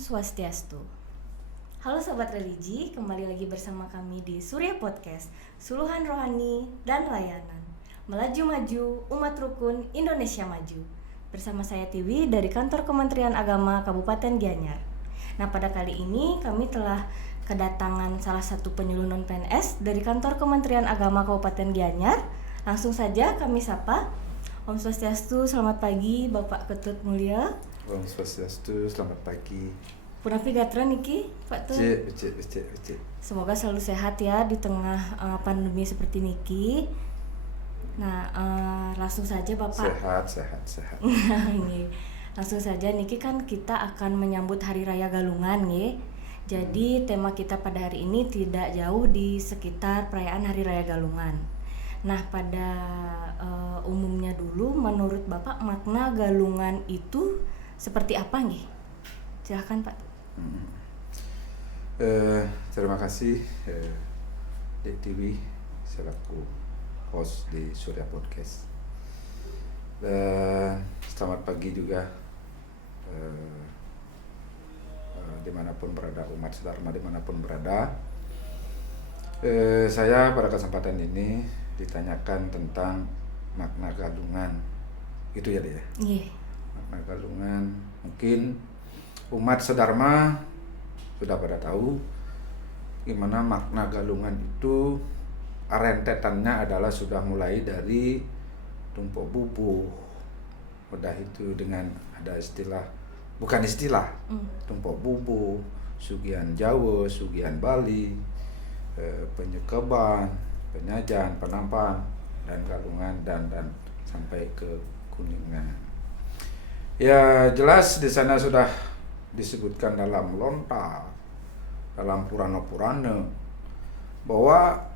Swastiastu. Halo Sobat Religi, kembali lagi bersama kami di Surya Podcast, Suluhan Rohani dan Layanan. Melaju maju, umat rukun, Indonesia maju. Bersama saya Tiwi dari Kantor Kementerian Agama Kabupaten Gianyar. Nah, pada kali ini kami telah kedatangan salah satu penyuluh non-PNS dari Kantor Kementerian Agama Kabupaten Gianyar. Langsung saja kami sapa. Om Swastiastu, selamat pagi Bapak Ketut Mulia. Om Swastiastu, selamat pagi. Punapi gatra niki, Pak Tut. Cek. Semoga selalu sehat ya di tengah pandemi seperti niki. Nah, langsung saja Bapak. Sehat. Langsung saja niki kan kita akan menyambut Hari Raya Galungan nggih. Jadi tema kita pada hari ini tidak jauh di sekitar perayaan Hari Raya Galungan. Nah, pada umumnya dulu menurut Bapak makna galungan itu seperti apa nih? Silahkan Pak. Terima kasih Dek Tiwi selaku host di Surya Podcast. Selamat pagi juga dimanapun berada umat Dharma dimanapun berada. Saya pada kesempatan ini ditanyakan tentang makna galungan, gitu ya Dek ya? Iya. Makna galungan, mungkin umat sedharma sudah pada tahu gimana makna galungan itu. Rentetannya adalah sudah mulai dari tumpuk bubuh, udah itu dengan ada istilah, bukan istilah, tumpuk bubuh, sugihan Jawa, sugihan Bali, penyekeban, penyajan, penampan, dan galungan dan sampai ke kuningan. Ya jelas di sana sudah disebutkan dalam lontar, dalam Purana-Purana bahwa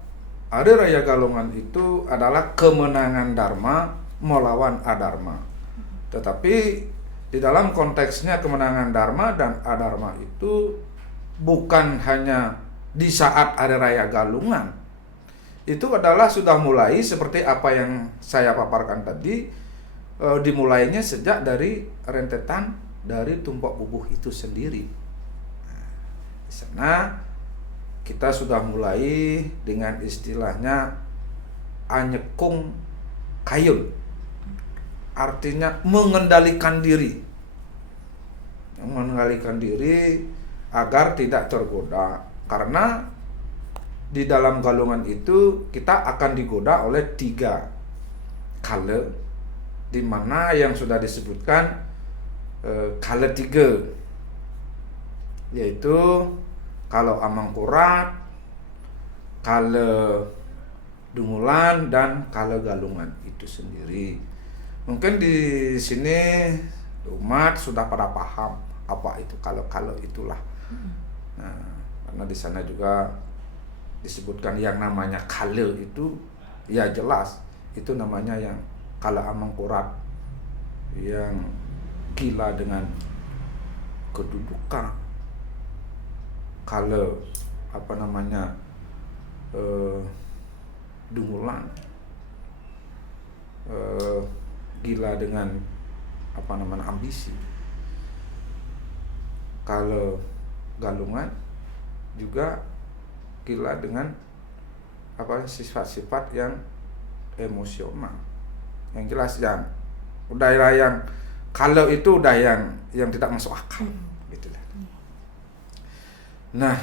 Hari Raya Galungan itu adalah kemenangan Dharma melawan Adharma. Tetapi di dalam konteksnya kemenangan Dharma dan Adharma itu bukan hanya di saat Hari Raya Galungan. Itu adalah sudah mulai seperti apa yang saya paparkan tadi, dimulainya sejak dari rentetan dari tumpuk bubuh itu sendiri. Nah, di sana kita sudah mulai dengan istilahnya anyekung kayun, artinya mengendalikan diri, agar tidak tergoda, karena di dalam galungan itu kita akan digoda oleh 3 kala, di mana yang sudah disebutkan kala 3, yaitu kalau Amangkurat, kala Dungulan, dan kala Galungan itu sendiri. Mungkin di sini umat sudah pada paham apa itu kalau itulah. Nah, karena di sana juga disebutkan yang namanya kala itu, ya jelas itu namanya yang kala Amangkurat, yang gila dengan kedudukan. Kala Dungulan, gila dengan ambisi. Kala Galungan juga gila dengan sifat-sifat yang emosional. Yang jelas yang kalau itu udah yang tidak masuk akal, gitulah. Nah,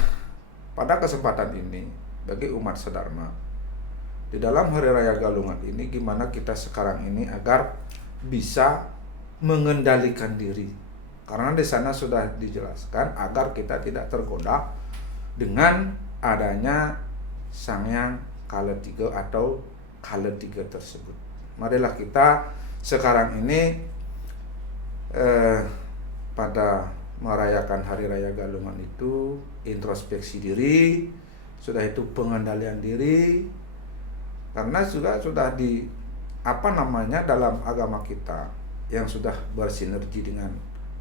pada kesempatan ini bagi umat sedharma di dalam Hari Raya Galungan ini, gimana kita sekarang ini agar bisa mengendalikan diri, karena di sana sudah dijelaskan agar kita tidak tergoda dengan adanya Sangyang kala 3 atau kala 3 tersebut. Marilah kita sekarang ini pada merayakan Hari Raya Galungan itu introspeksi diri, sudah itu pengendalian diri, karena sudah di dalam agama kita yang sudah bersinergi dengan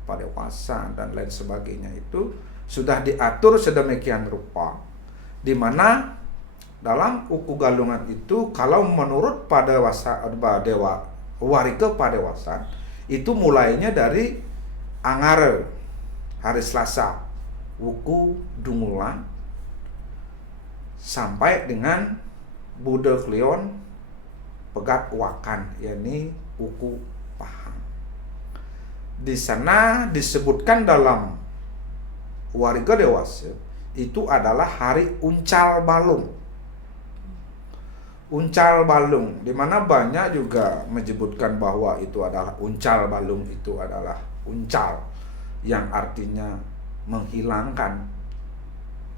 padewasan dan lain sebagainya itu sudah diatur sedemikian rupa, di mana dalam uku galungan itu kalau menurut warga padewasan itu mulainya dari Angare hari Selasa wuku Dungulan sampai dengan Buddha Klion Pegat Wakan, yakni wuku Pahang. Di sana disebutkan dalam Warga Dewasa itu adalah hari Uncal Balung. Uncal Balung, di mana banyak juga menyebutkan bahwa itu adalah Uncal Balung, itu adalah uncal yang artinya menghilangkan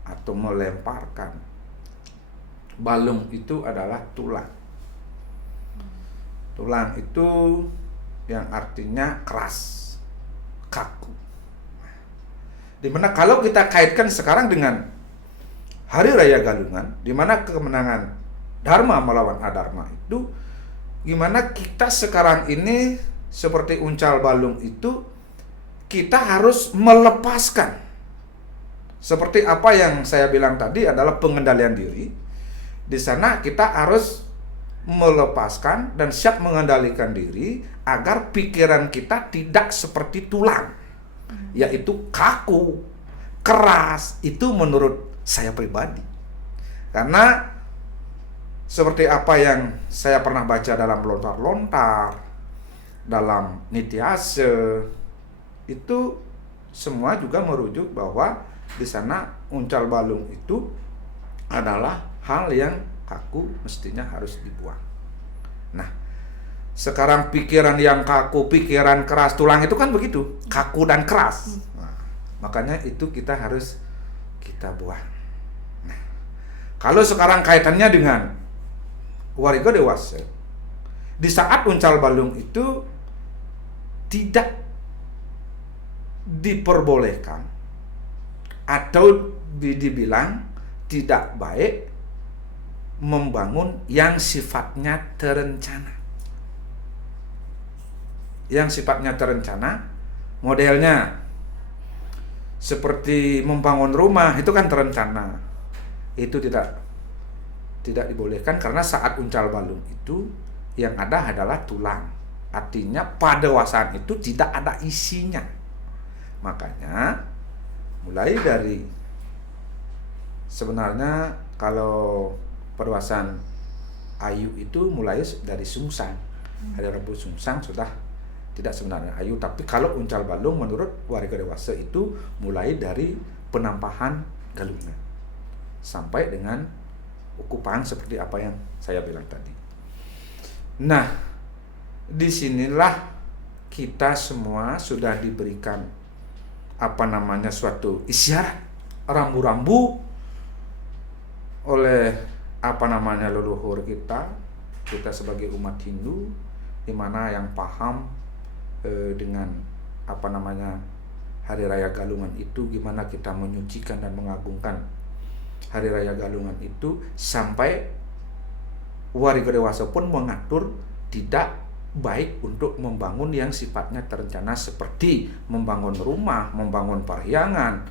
atau melemparkan. Balung itu adalah tulang. Tulang itu yang artinya keras, kaku. Dimana kalau kita kaitkan sekarang dengan Hari Raya Galungan, dimana kemenangan Dharma melawan Adharma itu, gimana kita sekarang ini seperti Uncal Balung itu, kita harus melepaskan. Seperti apa yang saya bilang tadi adalah pengendalian diri. Di sana kita harus melepaskan dan siap mengendalikan diri agar pikiran kita tidak seperti tulang, yaitu kaku, keras. Itu menurut saya pribadi. Karena seperti apa yang saya pernah baca dalam lontar-lontar, dalam Nitiase, itu semua juga merujuk bahwa di sana Uncal Balung itu adalah hal yang kaku, mestinya harus dibuang. Nah, sekarang pikiran yang kaku, pikiran keras, tulang itu kan begitu, kaku dan keras. Nah, makanya itu kita harus kita buang. Nah, kalau sekarang kaitannya dengan Warga Dewasa, di saat Uncal Balung itu tidak diperbolehkan atau dibilang tidak baik membangun yang sifatnya terencana. Yang sifatnya terencana, modelnya seperti membangun rumah, itu kan terencana. Itu tidak dibolehkan, karena saat Uncal Balung itu yang ada adalah tulang. Artinya pada wasaan itu tidak ada isinya. Makanya mulai dari sebenarnya kalau perwasan ayu itu mulai dari sungsang. Hari Rabu sungsang sudah tidak sebenarnya ayu, tapi kalau Uncal Balung menurut Warga Dewasa itu mulai dari penampahan galungan sampai dengan ukupan seperti apa yang saya bilang tadi. Nah, disinilah kita semua sudah diberikan suatu isyarat rambu-rambu oleh leluhur kita sebagai umat Hindu, di mana yang paham dengan Hari Raya Galungan itu, gimana kita menyucikan dan mengagungkan Hari Raya Galungan itu, sampai Warga Dewasa pun mengatur tidak baik untuk membangun yang sifatnya terencana seperti membangun rumah, membangun parhyangan,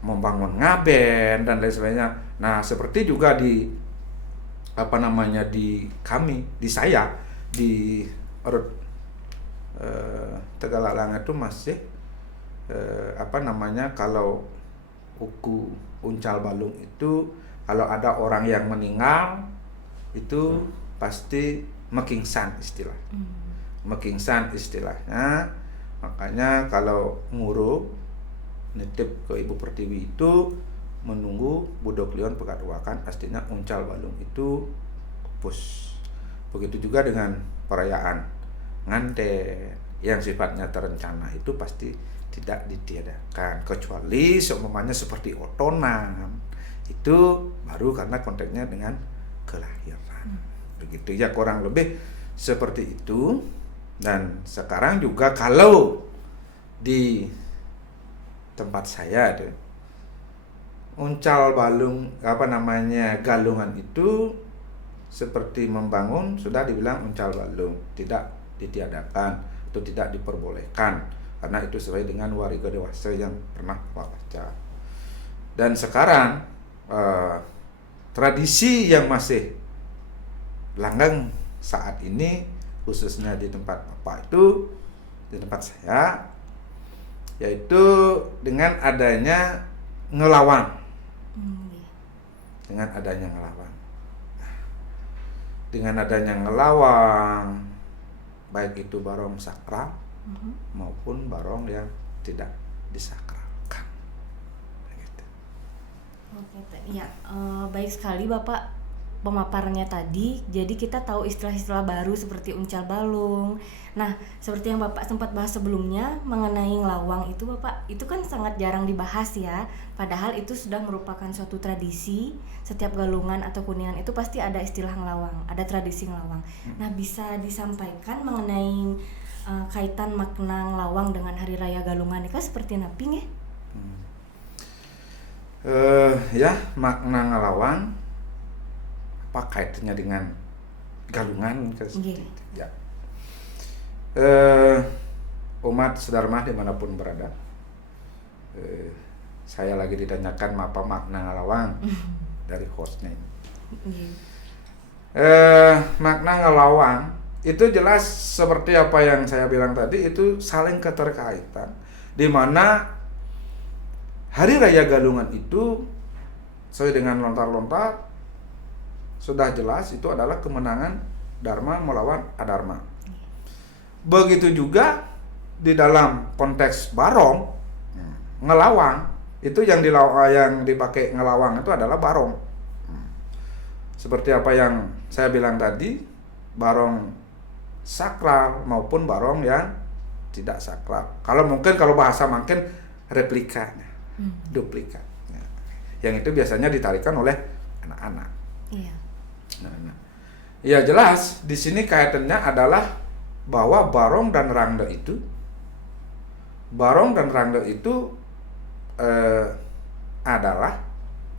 membangun ngaben dan lain sebagainya. Nah, seperti juga di saya di Tegalalang itu masih kalau uku Uncal Balung itu, kalau ada orang yang meninggal itu pasti mekingsan istilahnya. Makanya kalau nguruk nitip ke Ibu Pertiwi itu menunggu Buddha Klion Pegat Wakan, pastinya Uncal Balung itu pus. Begitu juga dengan perayaan nganten yang sifatnya terencana itu pasti tidak ditiadakan, kecuali seumpamanya seperti otonan, itu baru karena konteksnya dengan kelahiran. Begitu ya, kurang lebih seperti itu. Dan sekarang juga kalau di tempat saya tuh Uncal Balung galungan itu seperti membangun, sudah dibilang Uncal Balung tidak ditiadakan atau tidak diperbolehkan, karena itu sesuai dengan Warga Dewasa yang pernah baca. Dan sekarang tradisi yang masih langgang saat ini, khususnya di tempat Bapak itu, di tempat saya, yaitu dengan adanya ngelawang. Iya. Dengan adanya ngelawang. Dengan adanya ngelawang, baik itu barong sakral maupun barong yang tidak disakralkan. Begitu. Oke, ya, baik sekali Bapak pemaparannya tadi. Jadi kita tahu istilah-istilah baru seperti uncal balung. Nah, seperti yang Bapak sempat bahas sebelumnya mengenai ngelawang itu, Bapak, itu kan sangat jarang dibahas ya. Padahal itu sudah merupakan suatu tradisi. Setiap galungan atau kuningan itu pasti ada istilah ngelawang, ada tradisi ngelawang. Nah, bisa disampaikan mengenai kaitan makna ngelawang dengan Hari Raya Galungan itu seperti naping ya? Ya, makna ngelawang apa kaitannya dengan galungan seperti itu. Ya. Umat sedharma dimanapun berada, saya lagi ditanyakan apa makna ngelawang dari hostnya ini. Makna ngelawang itu jelas seperti apa yang saya bilang tadi, itu saling keterkaitan, di mana Hari Raya Galungan itu sesuai dengan lontar-lontar sudah jelas itu adalah kemenangan Dharma melawan Adharma. Begitu juga di dalam konteks barong ngelawang, itu yang dipakai ngelawang itu adalah barong. Seperti apa yang saya bilang tadi, barong sakral maupun barong yang tidak sakral. Kalau bahasa mungkin replikanya, duplikatnya. Yang itu biasanya ditarikan oleh anak-anak. Iya. Nah. Ya jelas di sini kaitannya adalah bahwa barong dan rangda itu adalah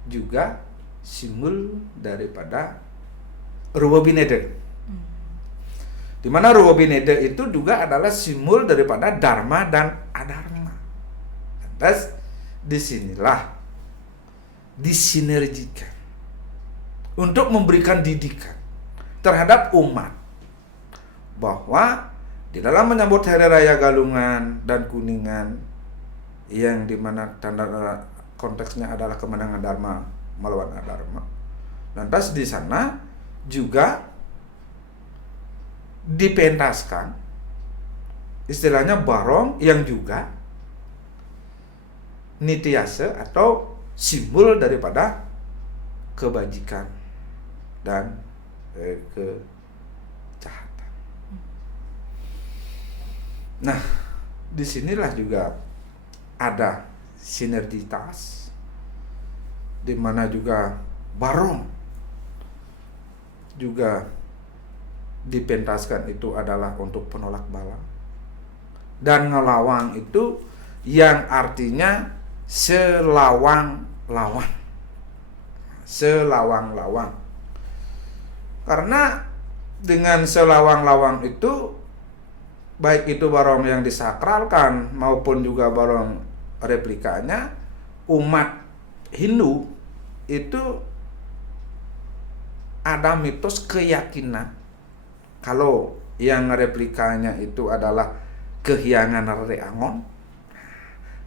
juga simbol daripada Ruwa Bineda. Di mana Ruwa Bineda itu juga adalah simbol daripada Dharma dan Adharma. Lantas disinilah disinergikan untuk memberikan didikan terhadap umat bahwa di dalam menyambut Hari Raya Galungan dan Kuningan yang dimana tanda konteksnya adalah kemenangan Dharma melawan Adharma. Lantas di sana juga dipentaskan istilahnya barong yang juga nitiase atau simbol daripada kebajikan dan kejahatan. Nah, disinilah juga ada sinergitas, di mana juga barong juga dipentaskan itu adalah untuk penolak bala, dan ngelawang itu yang artinya selawang-lawang, karena dengan selawang-lawang itu baik itu barong yang disakralkan maupun juga barong replikanya, umat Hindu itu ada mitos keyakinan kalau yang replikanya itu adalah kehiangan Rare Angon,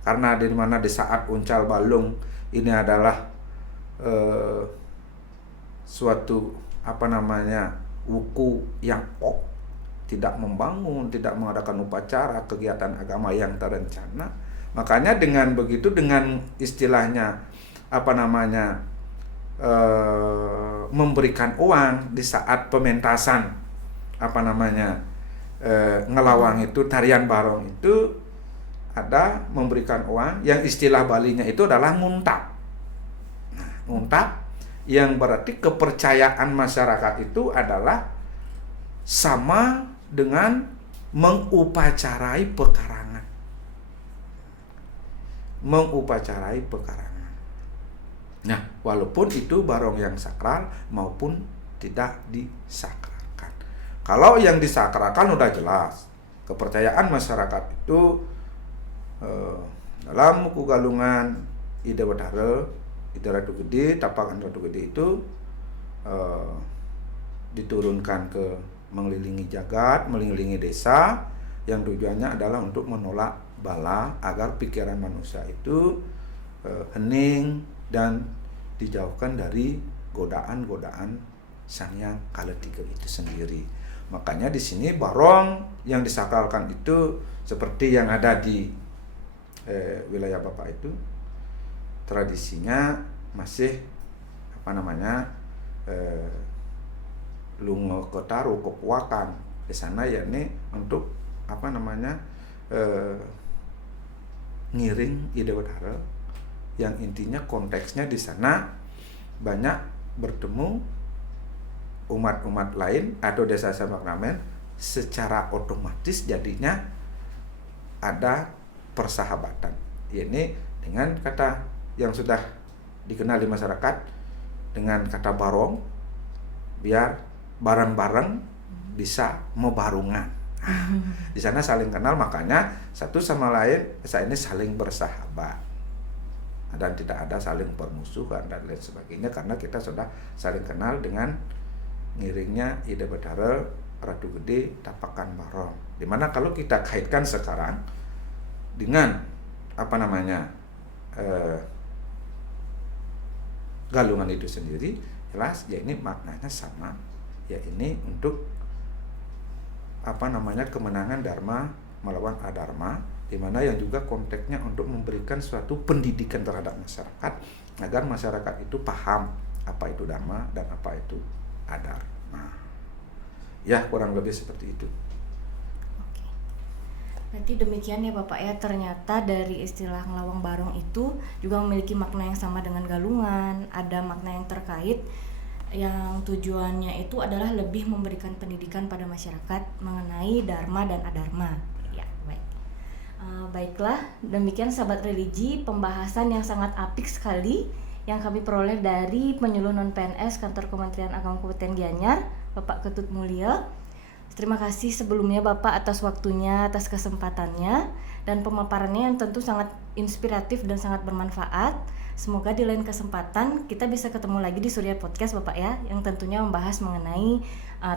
karena di mana di saat uncal balung ini adalah suatu wuku yang tidak membangun, tidak mengadakan upacara kegiatan agama yang terencana. Makanya dengan begitu, dengan istilahnya memberikan uang di saat pementasan ngelawang itu, tarian barong itu ada memberikan uang yang istilah Balinya itu adalah nguntap. Nah, nguntap yang berarti kepercayaan masyarakat itu adalah sama dengan mengupacarai pekarangan. Nah, walaupun itu barong yang sakral maupun tidak disakralkan. Kalau yang disakralkan udah jelas, kepercayaan masyarakat itu dalam buku galungan Ida Badara, Ida Ratu Gede, Tapakan Ratu Gede itu diturunkan ke mengelilingi jagat, mengelilingi desa, yang tujuannya adalah untuk menolak bala agar pikiran manusia itu hening dan dijauhkan dari godaan-godaan Sang Hyang Kalatiga itu sendiri. Makanya di sini barong yang disakralkan itu seperti yang ada di wilayah Bapak itu, tradisinya masih lungo kotaru kepuakan di sana, yakni untuk ngiring Ida Bedara, yang intinya konteksnya di sana banyak bertemu umat-umat lain atau desa Samaknamen, secara otomatis jadinya ada persahabatan, yakni dengan kata yang sudah dikenal di masyarakat dengan kata barong, biar bareng-bareng bisa mebarungan. Di sana saling kenal, makanya satu sama lain saat ini saling bersahabat dan tidak ada saling permusuhan dan lain sebagainya, karena kita sudah saling kenal dengan ngiringnya Ida Bedara Ratu Gede Tapakan Barong. Dimana kalau kita kaitkan sekarang dengan galungan itu sendiri, jelas ya ini maknanya sama, ya ini untuk kemenangan Dharma melawan Adharma, di mana yang juga konteksnya untuk memberikan suatu pendidikan terhadap masyarakat agar masyarakat itu paham apa itu Dharma dan apa itu Adharma. Ya, kurang lebih seperti itu. Berarti demikian ya Bapak ya, ternyata dari istilah ngelawang barong itu juga memiliki makna yang sama dengan galungan, ada makna yang terkait yang tujuannya itu adalah lebih memberikan pendidikan pada masyarakat mengenai Dharma dan Adharma. Ya, baik. Baiklah, demikian sahabat religi pembahasan yang sangat apik sekali yang kami peroleh dari penyuluh non-PNS Kantor Kementerian Agama Kabupaten Gianyar, Bapak Ketut Mulya. Terima kasih sebelumnya Bapak atas waktunya, atas kesempatannya dan pemaparannya yang tentu sangat inspiratif dan sangat bermanfaat. Semoga di lain kesempatan kita bisa ketemu lagi di Surya Podcast Bapak ya, yang tentunya membahas mengenai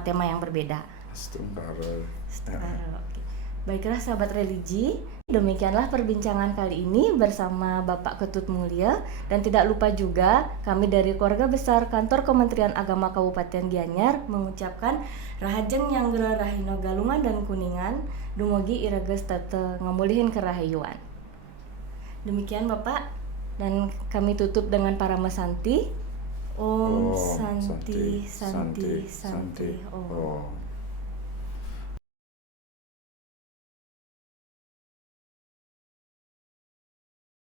tema yang berbeda. Astagfirullah. Oke. Baiklah sahabat religi, demikianlah perbincangan kali ini bersama Bapak Ketut Mulya, dan tidak lupa juga kami dari keluarga besar Kantor Kementerian Agama Kabupaten Gianyar mengucapkan Rahajeng Nyanggera Rahino Galungan dan Kuningan dumugi irages tete ngamulihin kerahayuan. Demikian Bapak, dan kami tutup dengan para mesanti. Om Santi Santi Santi Om.